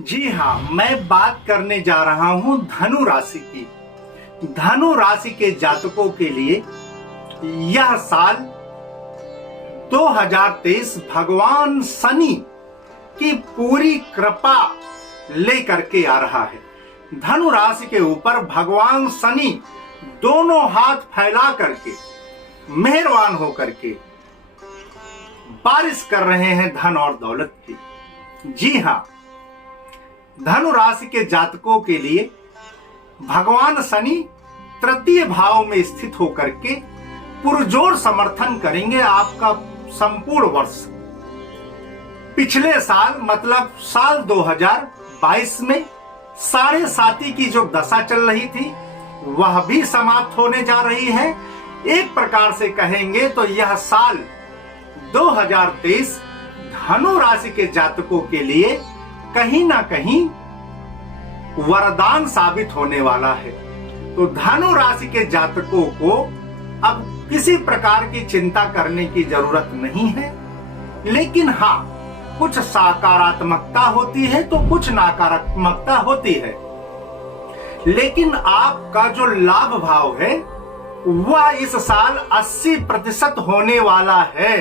जी हाँ, मैं बात करने जा रहा हूं धनु राशि की। धनु राशि के जातकों के लिए यह साल 2023 भगवान शनि की पूरी कृपा लेकर के आ रहा है। धनु राशि के ऊपर भगवान शनि दोनों हाथ फैला करके मेहरबान होकर के बारिश कर रहे हैं धन और दौलत की। जी हाँ, धनु राशि के जातकों के लिए भगवान शनि तृतीय भाव में स्थित होकर के पुरजोर समर्थन करेंगे आपका संपूर्ण वर्ष। पिछले साल मतलब साल 2022 में साढ़े साती की जो दशा चल रही थी वह भी समाप्त होने जा रही है। एक प्रकार से कहेंगे तो यह साल 2023 धनु राशि के जातकों के लिए कहीं ना कहीं वरदान साबित होने वाला है। तो धनु राशि के जातकों को अब किसी प्रकार की चिंता करने की जरूरत नहीं है, लेकिन हाँ, कुछ सकारात्मकता होती है तो कुछ नकारात्मकता होती है। लेकिन आपका जो लाभ भाव है वह इस साल 80% होने वाला है।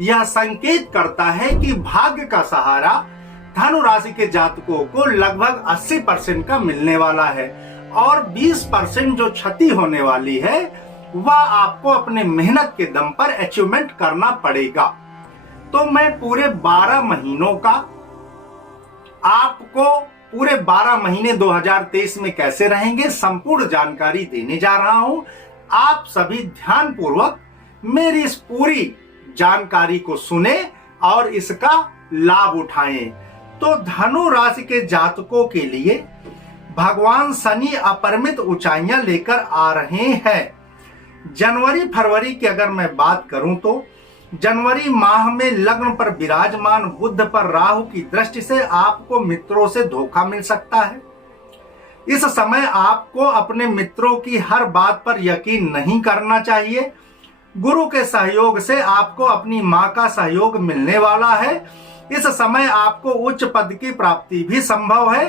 यह संकेत करता है कि भाग्य का सहारा धनु राशि के जातकों को लगभग 80% का मिलने वाला है और 20% जो क्षति होने वाली है वह आपको अपने मेहनत के दम पर अचीवमेंट करना पड़ेगा। तो मैं पूरे 12 महीनों का आपको पूरे 12 महीने 2023 में कैसे रहेंगे संपूर्ण जानकारी देने जा रहा हूं। आप सभी ध्यान पूर्वक मेरी इस पूरी जानकारी को सुने और इसका लाभ उठाएं। तो धनु राशि के जातकों के लिए भगवान शनि अपरिमित ऊंचाइयां लेकर आ रहे हैं। जनवरी फरवरी की अगर मैं बात करूं तो जनवरी माह में लग्न पर विराजमान बुध पर राहु की दृष्टि से आपको मित्रों से धोखा मिल सकता है। इस समय आपको अपने मित्रों की हर बात पर यकीन नहीं करना चाहिए। गुरु के सहयोग से आपको अपनी मां का सहयोग मिलने वाला है। इस समय आपको उच्च पद की प्राप्ति भी संभव है।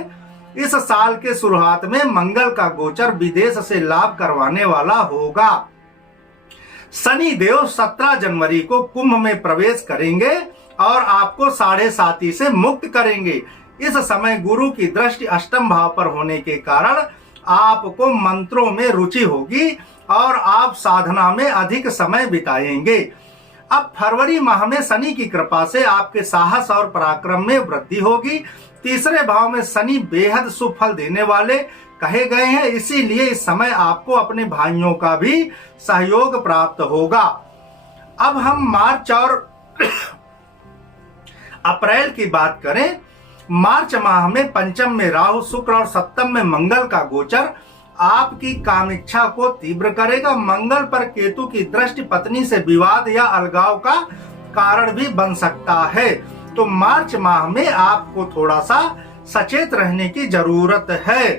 इस साल के शुरुआत में मंगल का गोचर विदेश से लाभ करवाने वाला होगा। शनि देव 17 जनवरी को कुंभ में प्रवेश करेंगे और आपको साढ़े साती से मुक्त करेंगे। इस समय गुरु की दृष्टि अष्टम भाव पर होने के कारण आपको मंत्रों में रुचि होगी और आप साधना में अधिक समय बिताएंगे। अब फरवरी माह में शनि की कृपा से आपके साहस और पराक्रम में वृद्धि होगी। तीसरे भाव में शनि बेहद शुभ फल देने वाले कहे गए हैं, इसीलिए इस समय आपको अपने भाइयों का भी सहयोग प्राप्त होगा। अब हम मार्च और अप्रैल की बात करें। मार्च माह में पंचम में राहु, शुक्र और सप्तम में मंगल का गोचर आपकी काम इच्छा को तीव्र करेगा। मंगल पर केतु की दृष्टि पत्नी से विवाद या अलगाव का कारण भी बन सकता है। तो मार्च माह में आपको थोड़ा सा सचेत रहने की जरूरत है।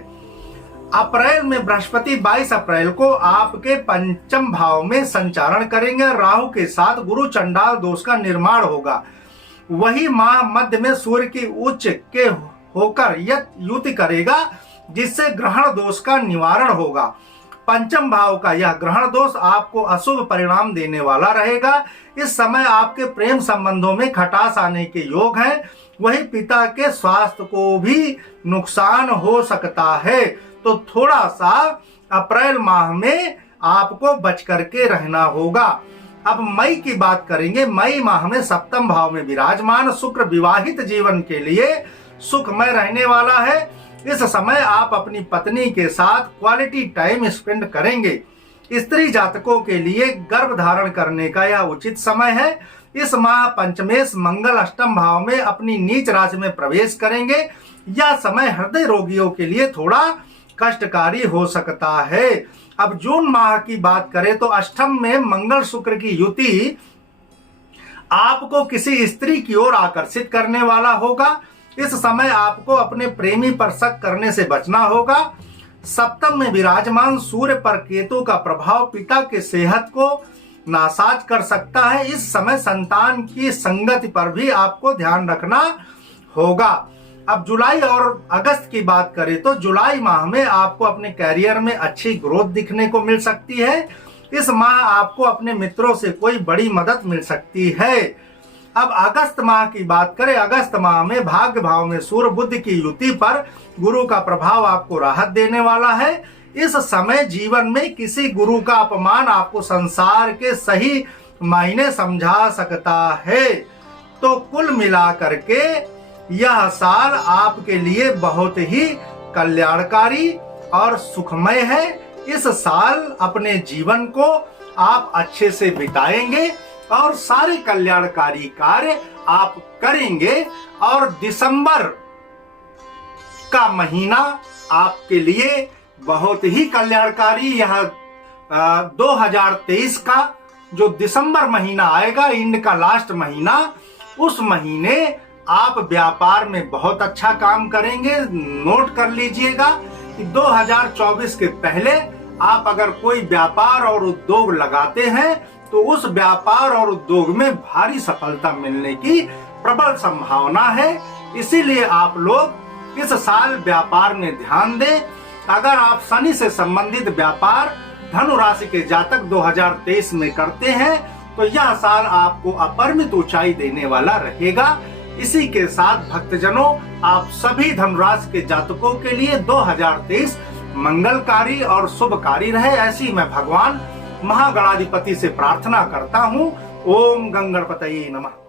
अप्रैल में बृहस्पति 22 अप्रैल को आपके पंचम भाव में संचारण करेंगे। राहु के साथ गुरु चंडाल दोष का निर्माण होगा। वही माह मध्य में सूर्य की उच्च के होकर युति करेगा, जिससे ग्रहण दोष का निवारण होगा। पंचम भाव का यह ग्रहण दोष आपको अशुभ परिणाम देने वाला रहेगा। इस समय आपके प्रेम संबंधों में खटास आने के योग हैं। वही पिता के स्वास्थ्य को भी नुकसान हो सकता है। तो थोड़ा सा अप्रैल माह में आपको बच करके रहना होगा। अब मई की बात करेंगे। मई माह में सप्तम भाव में विराजमान शुक्र विवाहित जीवन के लिए सुखमय रहने वाला है। इस समय आप अपनी पत्नी के साथ क्वालिटी टाइम स्पेंड करेंगे। स्त्री जातकों के लिए गर्भ धारण करने का यह उचित समय है। इस माह पंचमेश मंगल अष्टम भाव में अपनी नीच राशि में प्रवेश करेंगे। यह समय हृदय रोगियों के लिए थोड़ा कष्टकारी हो सकता है। अब जून माह की बात करें तो अष्टम में मंगल शुक्र की युति आपको किसी स्त्री की ओर आकर्षित करने वाला होगा। इस समय आपको अपने प्रेमी पर शक करने से बचना होगा। सप्तम में विराजमान सूर्य पर केतु का प्रभाव पिता के सेहत को नासाज कर सकता है। इस समय संतान की संगति पर भी आपको ध्यान रखना होगा। अब जुलाई और अगस्त की बात करें तो जुलाई माह में आपको अपने कैरियर में अच्छी ग्रोथ दिखने को मिल सकती है। इस माह आपको अपने मित्रों से कोई बड़ी मदद मिल सकती है। अब अगस्त माह की बात करें, अगस्त माह में भाग्य भाव में सूर्य बुध की युति पर गुरु का प्रभाव आपको राहत देने वाला है। इस समय जीवन में किसी गुरु का अपमान आपको संसार के सही मायने समझा सकता है। तो कुल मिलाकर के यह साल आपके लिए बहुत ही कल्याणकारी और सुखमय है। इस साल अपने जीवन को आप अच्छे से बिताएंगे और सारे कल्याणकारी कार्य आप करेंगे और दिसंबर का महीना आपके लिए बहुत ही कल्याणकारी। यह 2023 का जो दिसंबर महीना आएगा, इंड का लास्ट महीना, उस महीने आप व्यापार में बहुत अच्छा काम करेंगे। नोट कर लीजिएगा कि 2024 के पहले आप अगर कोई व्यापार और उद्योग लगाते हैं तो उस व्यापार और उद्योग में भारी सफलता मिलने की प्रबल संभावना है। इसीलिए आप लोग इस साल व्यापार में ध्यान दें। अगर आप शनि से संबंधित व्यापार धनु राशि के जातक 2023 में करते हैं तो यह साल आपको अपरिमित ऊंचाई देने वाला रहेगा। इसी के साथ भक्तजनों, आप सभी धनु राशि के जातकों के लिए 2023 मंगलकारी और शुभकारी रहे, ऐसी मैं भगवान महागणाधिपति से प्रार्थना करता हूँ। ओम गंगणपतये नमः।